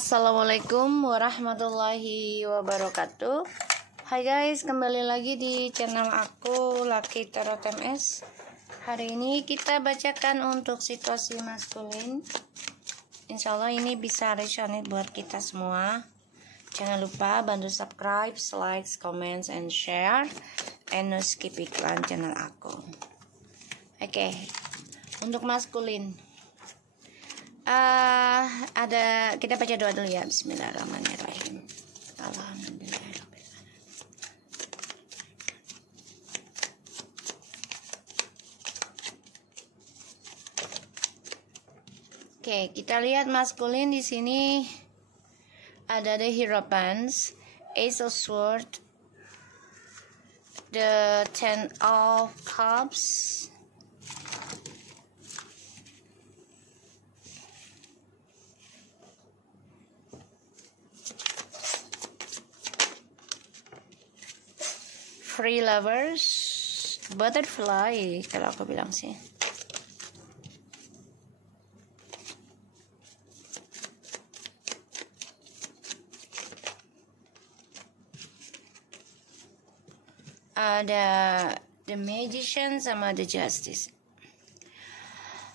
Assalamualaikum warahmatullahi wabarakatuh. Hai guys, kembali lagi di channel aku Lucky Tarot MS. Hari ini kita bacakan untuk situasi maskulin. Insya Allah ini bisa resonate buat kita semua. Jangan lupa bantu subscribe, like, comments, and share, and no skip iklan channel aku. Oke, untuk maskulin. Ada, kita baca doa dulu ya. Bismillahirrahmanirrahim. Alhamdulillahirrahmanirrahim. Oke, kita lihat maskulin di sini ada the Hierophant, Ace of Swords, the Ten of Cups, Free Lovers, Butterfly kalau aku bilang sih. Ada The Magician sama The Justice.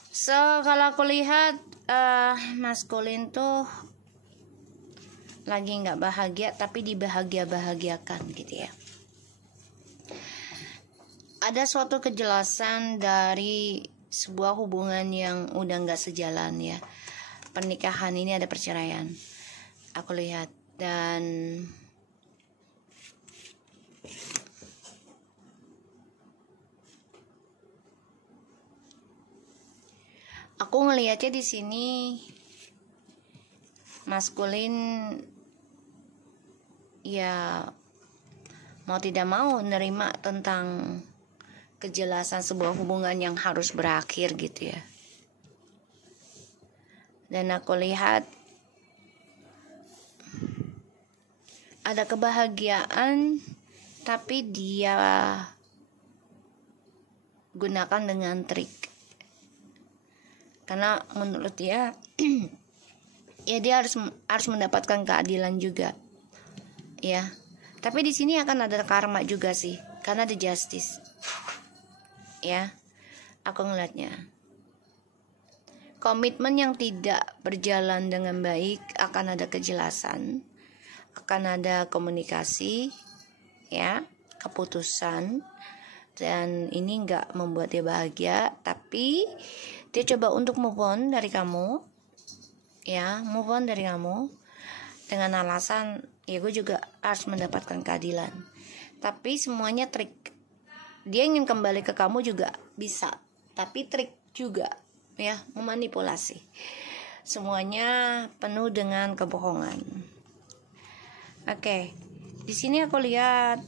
So kalau aku lihat maskulin tuh lagi nggak bahagia tapi dibahagia-bahagiakan gitu ya. Ada suatu kejelasan dari sebuah hubungan yang udah nggak sejalan ya. Pernikahan ini ada perceraian. Aku lihat dan aku ngelihatnya di sini maskulin ya mau tidak mau nerima tentang kejelasan sebuah hubungan yang harus berakhir gitu ya. Dan aku lihat ada kebahagiaan tapi dia gunakan dengan trik. Karena menurut dia ya dia harus mendapatkan keadilan juga. Ya. Tapi di sini akan ada karma juga sih, karena ada justice. Ya. Aku ngeliatnya. Komitmen yang tidak berjalan dengan baik akan ada kejelasan, akan ada komunikasi, ya, keputusan. Dan ini nggak membuat dia bahagia, tapi dia coba untuk move on dari kamu, ya, move on dari kamu dengan alasan ya gue juga harus mendapatkan keadilan. Tapi semuanya trik. Dia ingin kembali ke kamu juga bisa, tapi trik juga, ya, memanipulasi. Semuanya penuh dengan kebohongan. Oke, di sini aku lihat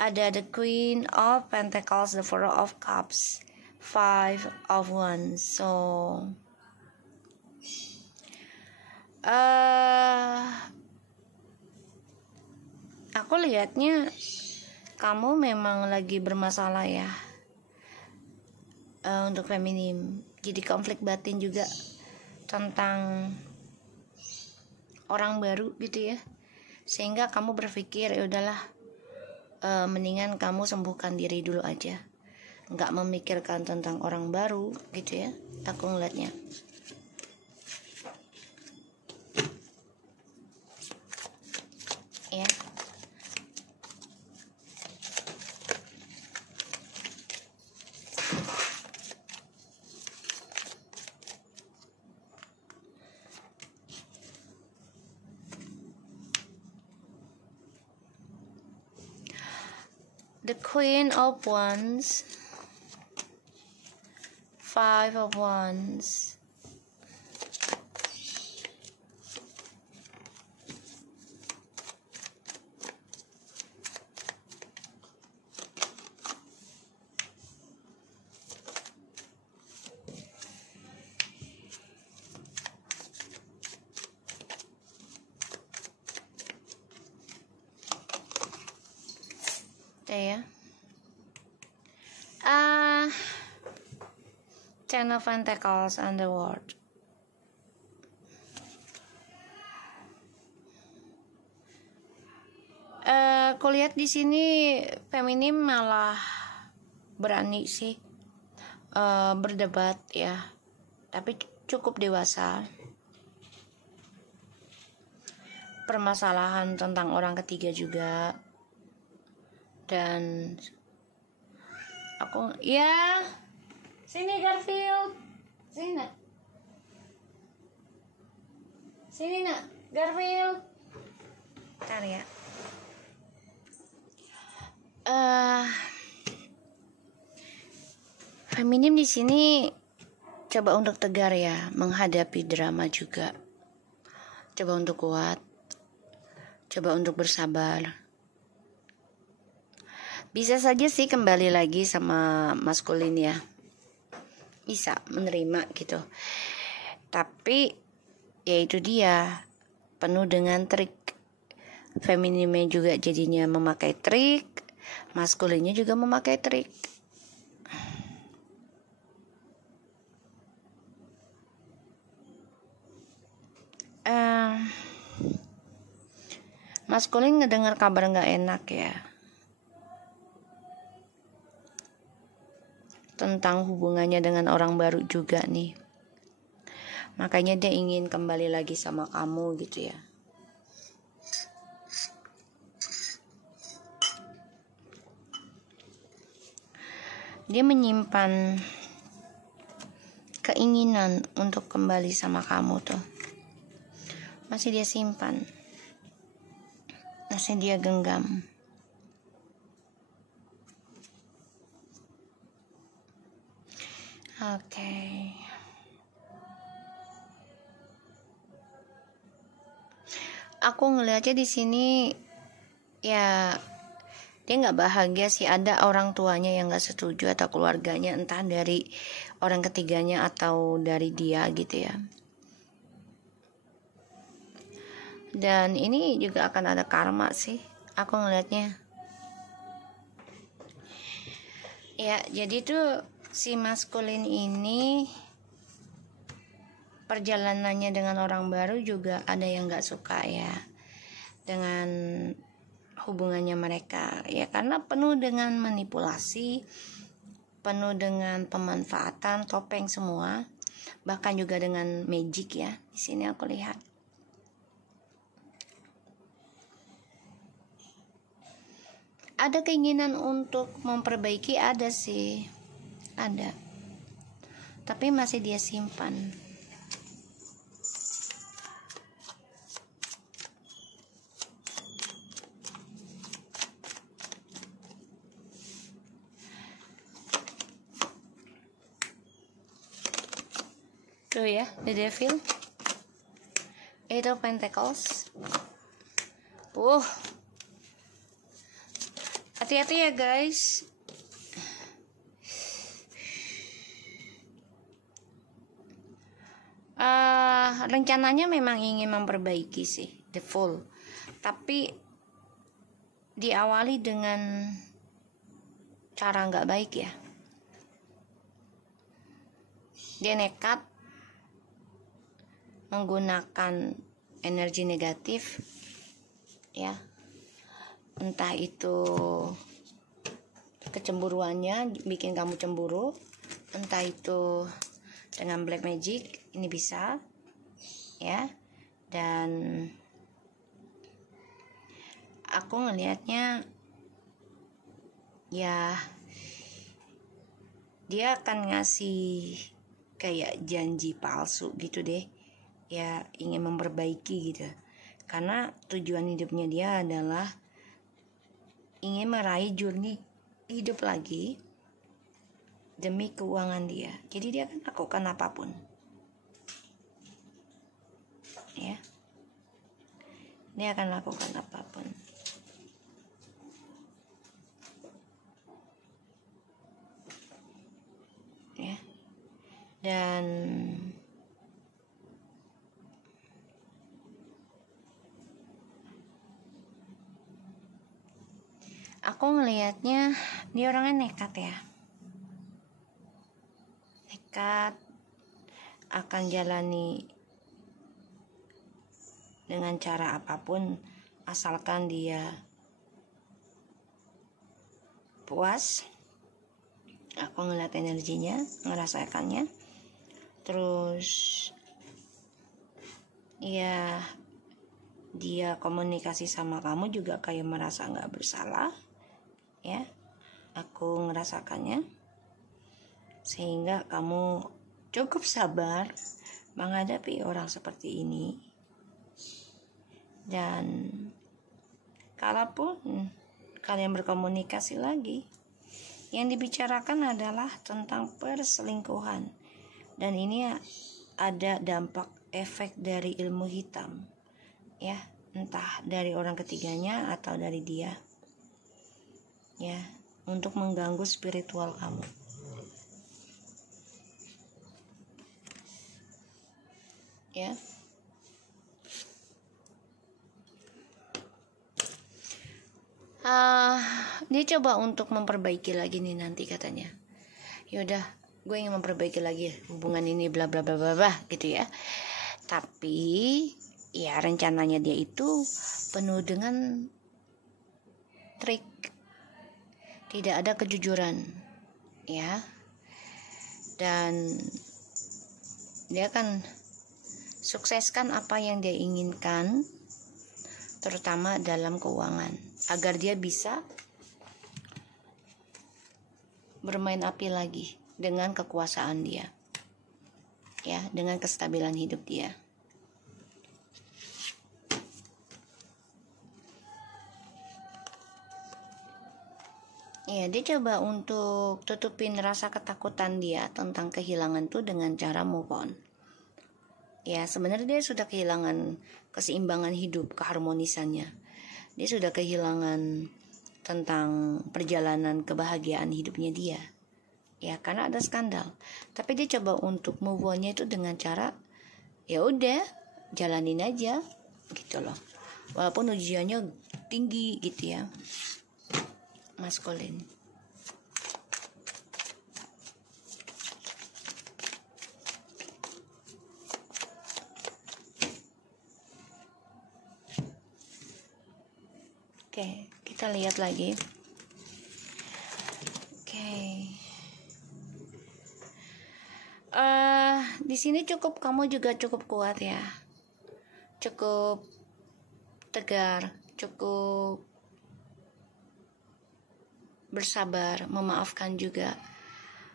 ada the Queen of Pentacles, the Four of Cups, Five of Wands. So aku lihatnya kamu memang lagi bermasalah ya, untuk feminim. Jadi konflik batin juga tentang orang baru gitu ya, sehingga kamu berpikir ya udahlah, mendingan kamu sembuhkan diri dulu aja, nggak memikirkan tentang orang baru gitu ya. Aku ngeliatnya ya. The Queen of Wands, Five of Wands, ya. Ten of Pentacles and the World. Aku lihat di sini feminim malah berani sih berdebat ya, tapi cukup dewasa. Permasalahan tentang orang ketiga juga, dan aku ya sini Garfield, sini nak Garfield, ntar ya. Feminim di sini coba untuk tegar ya, menghadapi drama juga. Coba untuk kuat, coba untuk bersabar. Bisa saja sih kembali lagi sama maskulin ya, bisa menerima gitu. Tapi ya itu dia, penuh dengan trik. Feminimnya juga jadinya memakai trik, maskulinnya juga memakai trik. Maskulin ngedengar kabar nggak enak ya tentang hubungannya dengan orang baru juga nih. Makanya dia ingin kembali lagi sama kamu gitu ya. Dia menyimpan keinginan untuk kembali sama kamu tuh. Masih dia simpan. Masih dia genggam. Oke. Aku ngelihatnya di sini ya, dia nggak bahagia sih. Ada orang tuanya yang nggak setuju atau keluarganya, entah dari orang ketiganya atau dari dia gitu ya. Dan ini juga akan ada karma sih, aku ngelihatnya. Ya, jadi tuh si maskulin ini perjalanannya dengan orang baru juga ada yang nggak suka ya dengan hubungannya mereka ya, karena penuh dengan manipulasi, penuh dengan pemanfaatan, topeng semua, bahkan juga dengan magic ya. Di sini aku lihat. Ada keinginan untuk memperbaiki, ada sih, ada, tapi masih dia simpan. Tuh ya, the devil, Eight of Pentacles. Hati-hati ya guys. Rencananya memang ingin memperbaiki sih, the Fool, tapi diawali dengan cara nggak baik ya. Dia nekat menggunakan energi negatif ya, entah itu kecemburuannya bikin kamu cemburu, entah itu dengan black magic, ini bisa ya. Dan aku ngelihatnya ya, dia akan ngasih kayak janji palsu gitu deh ya, ingin memperbaiki gitu, karena tujuan hidupnya dia adalah ingin meraih journey hidup lagi demi keuangan dia. Jadi dia akan lakukan apapun ya, dia akan lakukan apapun. Ya, dan aku ngelihatnya dia orangnya nekat ya, nekat akan jalani dengan cara apapun asalkan dia puas. Aku ngeliat energinya, ngerasakannya. Terus ya dia komunikasi sama kamu juga kayak merasa gak bersalah. Ya, aku ngerasakannya. Sehingga kamu cukup sabar menghadapi orang seperti ini. Dan kalaupun kalian berkomunikasi lagi, yang dibicarakan adalah tentang perselingkuhan. Dan ini ada dampak efek dari ilmu hitam. Ya, entah dari orang ketiganya atau dari dia. Ya, untuk mengganggu spiritual kamu. Ya. Dia coba untuk memperbaiki lagi nih nanti katanya. Yaudah, gue ingin memperbaiki lagi hubungan ini bla bla bla bla gitu ya. Tapi ya rencananya dia itu penuh dengan trik, tidak ada kejujuran, ya. Dan dia akan sukseskan apa yang dia inginkan, terutama dalam keuangan, agar dia bisa bermain api lagi dengan kekuasaan dia, ya, dengan kestabilan hidup dia. Ya, dia coba untuk tutupin rasa ketakutan dia tentang kehilangan tuh dengan cara move on. Ya, sebenarnya dia sudah kehilangan keseimbangan hidup, keharmonisannya. Dia sudah kehilangan tentang perjalanan kebahagiaan hidupnya dia. Ya, karena ada skandal. Tapi dia coba untuk move on-nya itu dengan cara ya udah, jalanin aja gitu loh. Walaupun ujiannya tinggi gitu ya. Maskulin. Oke, kita lihat lagi. Oke. Di sini kamu juga cukup kuat ya. Cukup tegar, cukup bersabar, memaafkan juga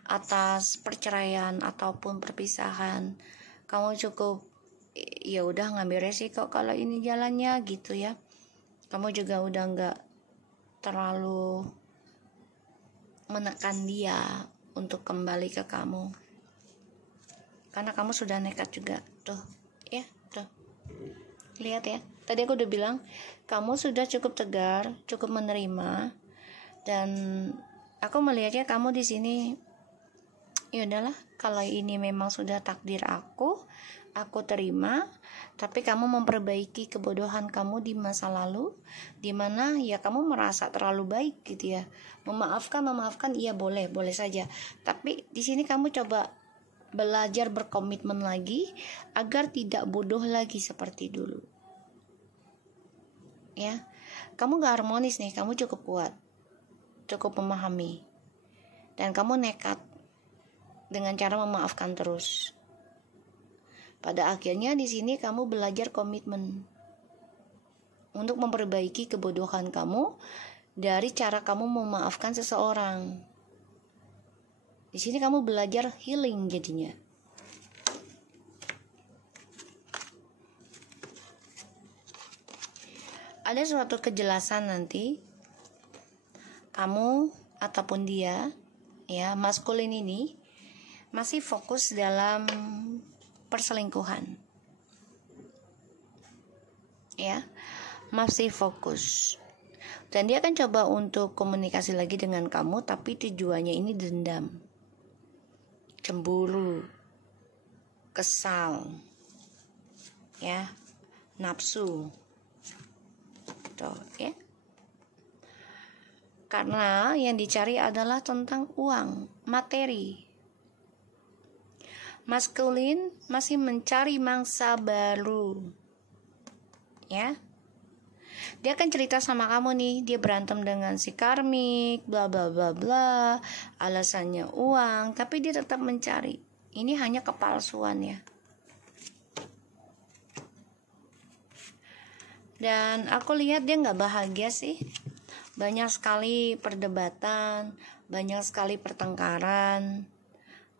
atas perceraian ataupun perpisahan. Kamu cukup ya udah ngambil resiko kalau ini jalannya gitu ya. Kamu juga udah nggak terlalu menekan dia untuk kembali ke kamu, karena kamu sudah nekat juga tuh ya, tuh lihat ya, tadi aku udah bilang kamu sudah cukup tegar, cukup menerima. Dan aku melihatnya kamu di sini ya udahlah, kalau ini memang sudah takdir aku terima. Tapi kamu memperbaiki kebodohan kamu di masa lalu, dimana ya kamu merasa terlalu baik gitu ya. Memaafkan iya boleh saja. Tapi di sini kamu coba belajar berkomitmen lagi agar tidak bodoh lagi seperti dulu. Ya, kamu gak harmonis nih, kamu cukup kuat, cukup memahami, dan kamu nekat dengan cara memaafkan terus. Pada akhirnya di sini kamu belajar komitmen untuk memperbaiki kebodohan kamu dari cara kamu memaafkan seseorang. Di sini kamu belajar healing jadinya. Ada suatu kejelasan nanti kamu ataupun dia, ya, maskulin ini masih fokus dalam perselingkuhan, ya, masih fokus. Dan dia akan coba untuk komunikasi lagi dengan kamu, tapi tujuannya ini dendam, cemburu, kesal, ya, nafsu, tuh ya. Karena yang dicari adalah tentang uang, materi. Maskulin masih mencari mangsa baru, ya. Dia akan cerita sama kamu nih, dia berantem dengan si karmik, bla bla bla bla, alasannya uang, tapi dia tetap mencari. Ini hanya kepalsuan ya. Dan aku lihat dia nggak bahagia sih. Banyak sekali perdebatan, banyak sekali pertengkaran.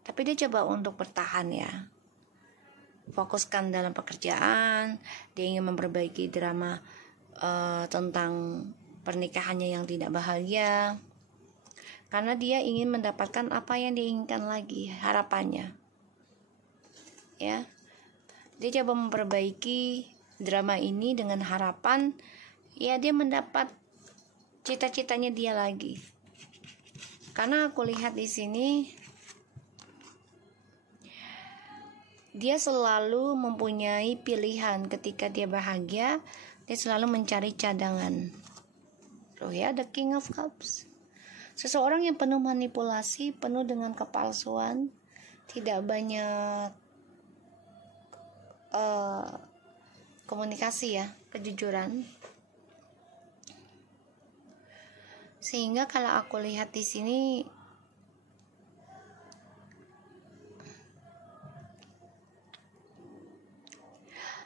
Tapi dia coba untuk bertahan ya. Fokuskan dalam pekerjaan, dia ingin memperbaiki drama tentang pernikahannya yang tidak bahagia. Karena dia ingin mendapatkan apa yang diinginkan lagi, harapannya. Ya. Dia coba memperbaiki drama ini dengan harapan ya dia mendapat cita-citanya dia lagi. Karena aku lihat di sini dia selalu mempunyai pilihan. Ketika dia bahagia, dia selalu mencari cadangan. Loh ya, the King of Cups. Seseorang yang penuh manipulasi, penuh dengan kepalsuan, tidak banyak komunikasi ya, kejujuran. Sehingga kalau aku lihat di sini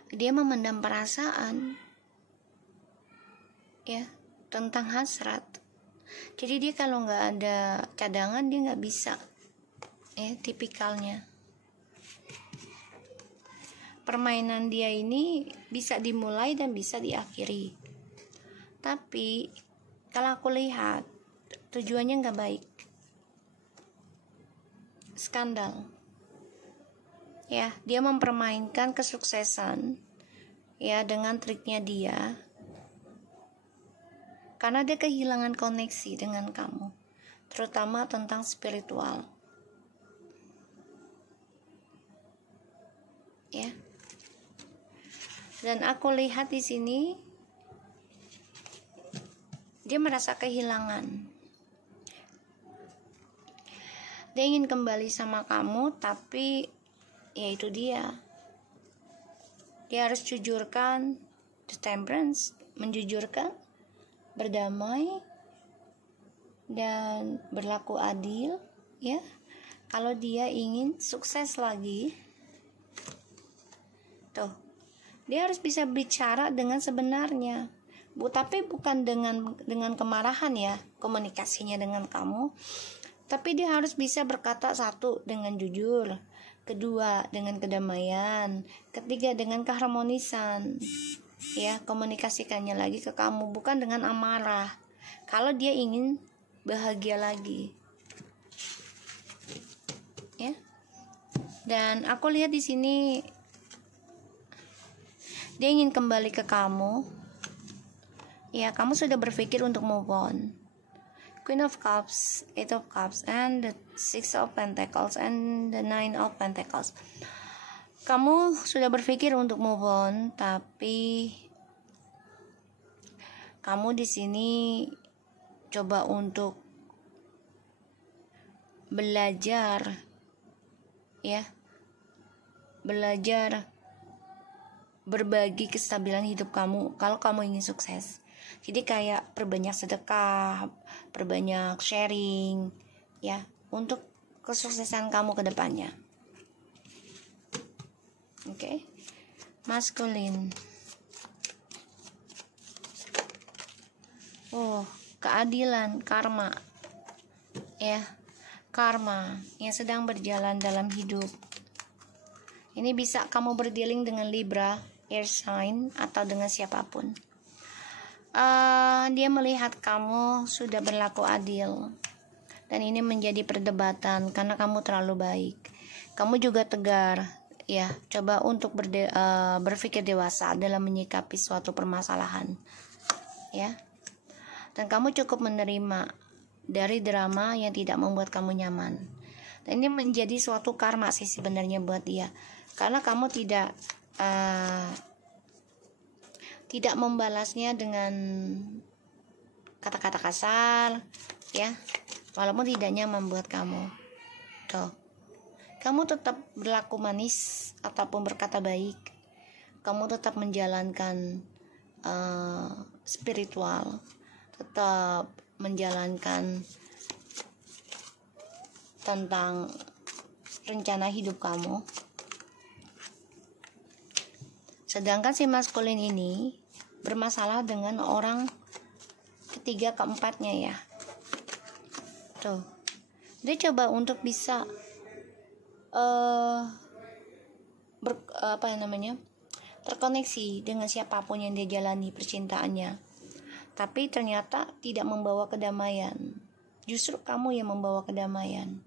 dia memendam perasaan ya tentang hasrat. Jadi dia kalau nggak ada cadangan dia nggak bisa ya, tipikalnya. Permainan dia ini bisa dimulai dan bisa diakhiri. Tapi kalau aku lihat tujuannya nggak baik. Skandal. Ya, dia mempermainkan kesuksesan ya dengan triknya dia. Karena dia kehilangan koneksi dengan kamu, terutama tentang spiritual. Ya. Dan aku lihat di sini dia merasa kehilangan. Dia ingin kembali sama kamu, tapi ya itu dia. Dia harus jujurkan, the temperance, menjujurkan, berdamai, dan berlaku adil, ya. Kalau dia ingin sukses lagi, tuh, dia harus bisa bicara dengan sebenarnya. Tapi bukan dengan kemarahan ya, komunikasinya dengan kamu. Tapi dia harus bisa berkata, satu, dengan jujur, kedua, dengan kedamaian, ketiga, dengan keharmonisan. Ya, komunikasikannya lagi ke kamu, bukan dengan amarah. Kalau dia ingin bahagia lagi. Ya. Dan aku lihat di sini dia ingin kembali ke kamu. Ya, kamu sudah berpikir untuk move on. Queen of Cups, Eight of Cups, and the Six of Pentacles, and the Nine of Pentacles. Kamu sudah berpikir untuk move on, tapi kamu di sini coba untuk belajar, ya, belajar berbagi kestabilan hidup kamu kalau kamu ingin sukses. Jadi kayak perbanyak sedekah, perbanyak sharing ya untuk kesuksesan kamu ke depannya. Oke. Maskulin. Oh, keadilan, karma. Ya. Karma yang sedang berjalan dalam hidup. Ini bisa kamu berdealing dengan Libra, air sign, atau dengan siapapun. Dia melihat kamu sudah berlaku adil, dan ini menjadi perdebatan karena kamu terlalu baik. Kamu juga tegar, ya. Coba untuk berpikir dewasa dalam menyikapi suatu permasalahan, ya. Dan kamu cukup menerima dari drama yang tidak membuat kamu nyaman. Dan ini menjadi suatu karma sih sebenarnya buat dia, karena kamu tidak membalasnya dengan kata-kata kasar, ya, walaupun tidak nyaman buat kamu. Tuh, kamu tetap berlaku manis ataupun berkata baik. Kamu tetap menjalankan spiritual, tetap menjalankan tentang rencana hidup kamu. Sedangkan si maskulin ini bermasalah dengan orang ketiga keempatnya ya. Tuh, dia coba untuk bisa terkoneksi dengan siapapun yang dia jalani percintaannya, tapi ternyata tidak membawa kedamaian. Justru kamu yang membawa kedamaian.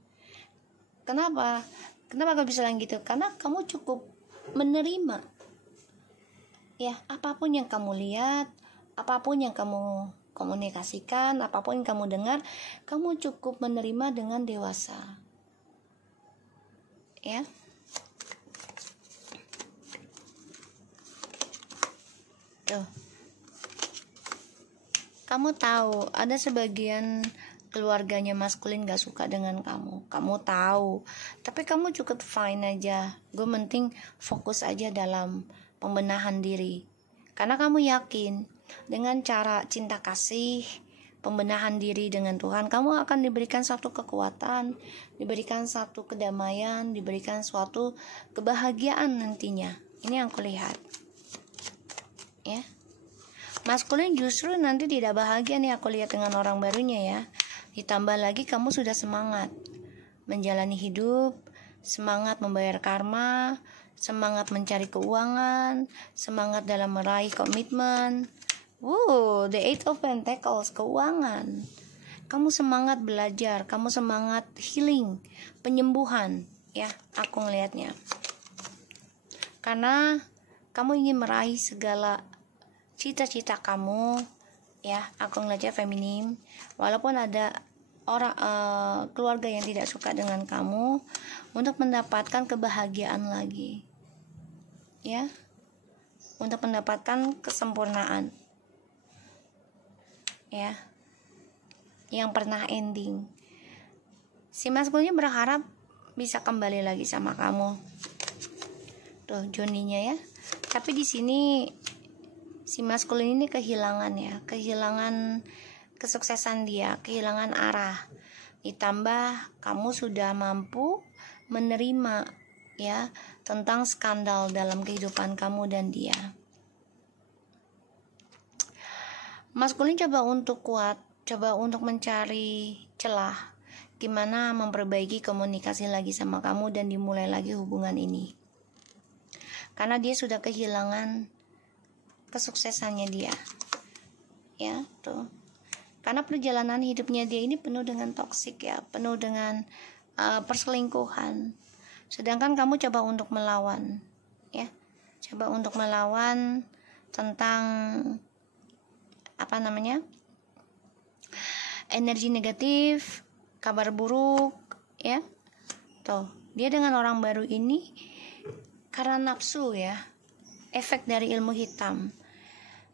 Kenapa aku bisa bilang gitu? Karena kamu cukup menerima ya, apapun yang kamu lihat, apapun yang kamu komunikasikan, apapun yang kamu dengar, kamu cukup menerima dengan dewasa ya. Tuh, kamu tahu ada sebagian keluarganya maskulin gak suka dengan kamu tahu, tapi kamu cukup fine aja. Gue penting fokus aja dalam pembenahan diri, karena kamu yakin dengan cara cinta kasih, pembenahan diri dengan Tuhan, kamu akan diberikan satu kekuatan, diberikan satu kedamaian, diberikan suatu kebahagiaan nantinya. Ini yang kulihat ya. Maskulin justru nanti tidak bahagia nih aku lihat dengan orang barunya ya. Ditambah lagi kamu sudah semangat menjalani hidup, semangat membayar karma, semangat mencari keuangan, semangat dalam meraih komitmen. The Eight of Pentacles, keuangan. Kamu semangat belajar, kamu semangat healing, penyembuhan ya, aku ngelihatnya. Karena kamu ingin meraih segala cita-cita kamu ya, aku ngelihatnya feminim. Walaupun ada orang keluarga yang tidak suka dengan kamu, untuk mendapatkan kebahagiaan lagi ya, untuk mendapatkan kesempurnaan ya, yang pernah ending. Si maskulnya berharap bisa kembali lagi sama kamu. Tuh Joninya ya. Tapi di sini si maskulin ini kehilangan kesuksesan dia, kehilangan arah. Ditambah kamu sudah mampu menerima ya tentang skandal dalam kehidupan kamu dan dia. Maskulin coba untuk kuat, coba untuk mencari celah gimana memperbaiki komunikasi lagi sama kamu dan dimulai lagi hubungan ini. Karena dia sudah kehilangan kesuksesannya dia ya tuh. Karena perjalanan hidupnya dia ini penuh dengan toksik ya, penuh dengan perselingkuhan. Sedangkan kamu coba untuk melawan ya, coba untuk melawan tentang energi negatif, kabar buruk ya. Tuh, dia dengan orang baru ini karena nafsu ya, efek dari ilmu hitam,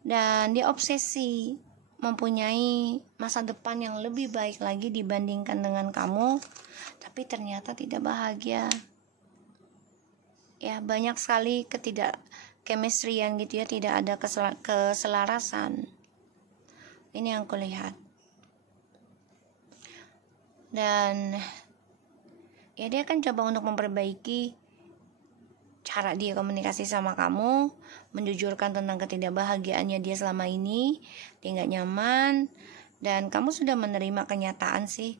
dan dia obsesi mempunyai masa depan yang lebih baik lagi dibandingkan dengan kamu, tapi ternyata tidak bahagia ya. Banyak sekali chemistry-an gitu ya, tidak ada keselarasan. Ini yang kulihat. Dan ya dia akan coba untuk memperbaiki cara dia komunikasi sama kamu, menjujurkan tentang ketidakbahagiaannya dia selama ini, dia gak nyaman, dan kamu sudah menerima kenyataan sih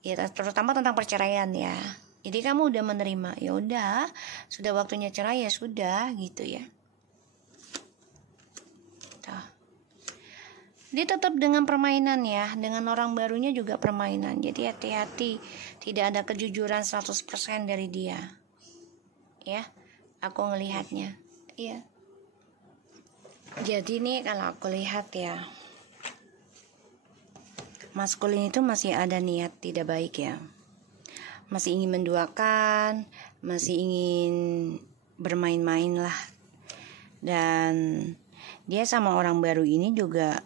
ya, terutama tentang perceraian ya. Jadi kamu udah menerima, ya udah, sudah waktunya cerai ya sudah gitu ya. Tuh. Dia tetap dengan permainan ya, dengan orang barunya juga permainan. Jadi hati-hati, tidak ada kejujuran 100% dari dia ya, aku ngelihatnya iya. Jadi nih kalau aku lihat ya, maskulin itu masih ada niat tidak baik ya, masih ingin menduakan, masih ingin bermain-main lah. Dan dia sama orang baru ini juga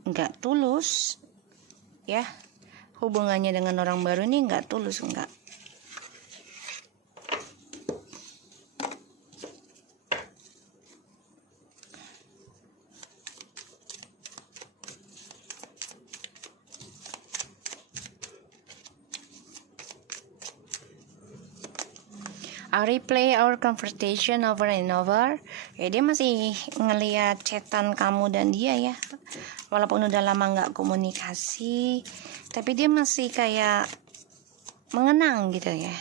nggak tulus ya, hubungannya dengan orang baru ini nggak tulus, nggak. I replay our conversation over and over. Ya dia masih ngeliat chatan kamu dan dia ya. Walaupun udah lama gak komunikasi, tapi dia masih kayak mengenang gitu ya.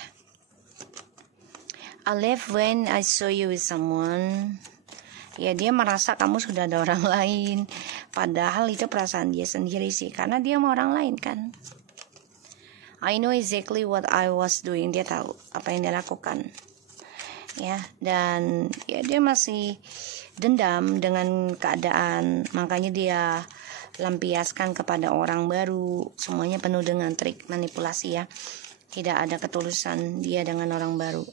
I left when I saw you with someone. Ya dia merasa kamu sudah ada orang lain. Padahal itu perasaan dia sendiri sih, karena dia sama orang lain kan. I know exactly what I was doing. Dia tahu apa yang dia lakukan. Ya, dan ya dia masih dendam dengan keadaan. Makanya dia lampiaskan kepada orang baru. Semuanya penuh dengan trik manipulasi ya. Tidak ada ketulusan dia dengan orang baru.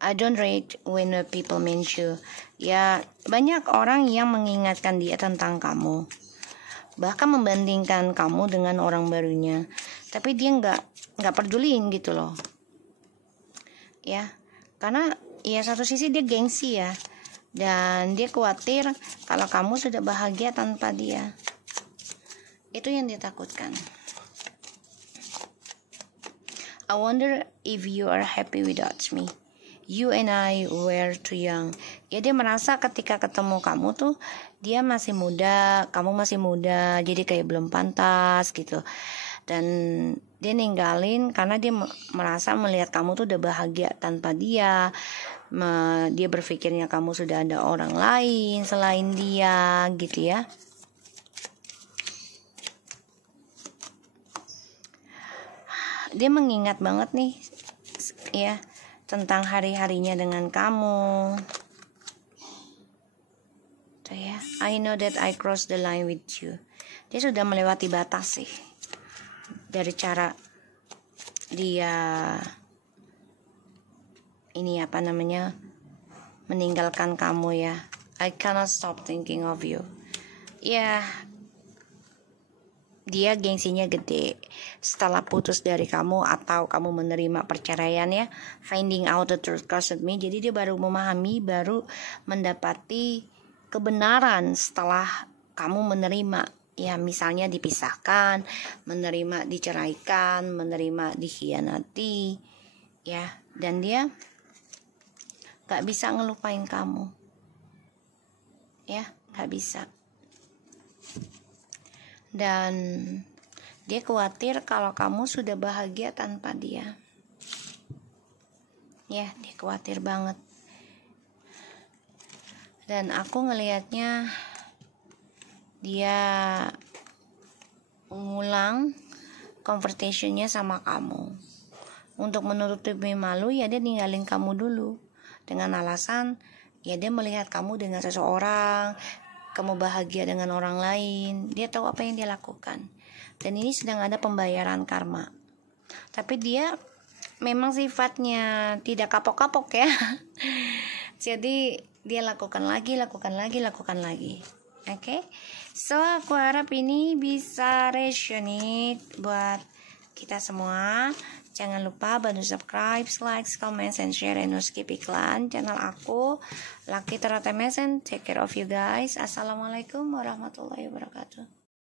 I don't rate when people mention. Ya, banyak orang yang mengingatkan dia tentang kamu. Bahkan membandingkan kamu dengan orang barunya, tapi dia nggak peduliin gitu loh, ya, karena ya satu sisi dia gengsi ya, dan dia khawatir kalau kamu sudah bahagia tanpa dia. Itu yang dia takutkan. I wonder if you are happy without me. You and I were too young. Ya dia merasa ketika ketemu kamu tuh dia masih muda, kamu masih muda, jadi kayak belum pantas gitu. Dan dia ninggalin karena dia merasa melihat kamu tuh udah bahagia tanpa dia. Dia berpikirnya kamu sudah ada orang lain selain dia gitu ya. Dia mengingat banget nih ya tentang hari-harinya dengan kamu. Tuh ya, I know that I crossed the line with you. Dia sudah melewati batas sih. Dari cara dia meninggalkan kamu ya. I cannot stop thinking of you. Ya, dia gengsinya gede setelah putus dari kamu atau kamu menerima perceraian ya, finding out the truth caused me. Jadi dia baru memahami, baru mendapati kebenaran setelah kamu menerima ya, misalnya dipisahkan, menerima diceraikan, menerima dikhianati ya, dan dia gak bisa ngelupain kamu ya, gak bisa. Dan dia khawatir kalau kamu sudah bahagia tanpa dia. Ya, dia khawatir banget. Dan aku ngelihatnya dia mengulang conversationnya sama kamu. Untuk menutupi malu ya dia ninggalin kamu dulu. Dengan alasan ya dia melihat kamu dengan seseorang, kamu bahagia dengan orang lain. Dia tahu apa yang dia lakukan. Dan ini sedang ada pembayaran karma. Tapi dia memang sifatnya tidak kapok-kapok ya. Jadi dia lakukan lagi. Oke? So aku harap ini bisa resonate buat kita semua. Jangan lupa bantu subscribe, like, comment, and share, and skip iklan channel aku Lucky Terata Mesen. Take care of you guys. Assalamualaikum warahmatullahi wabarakatuh.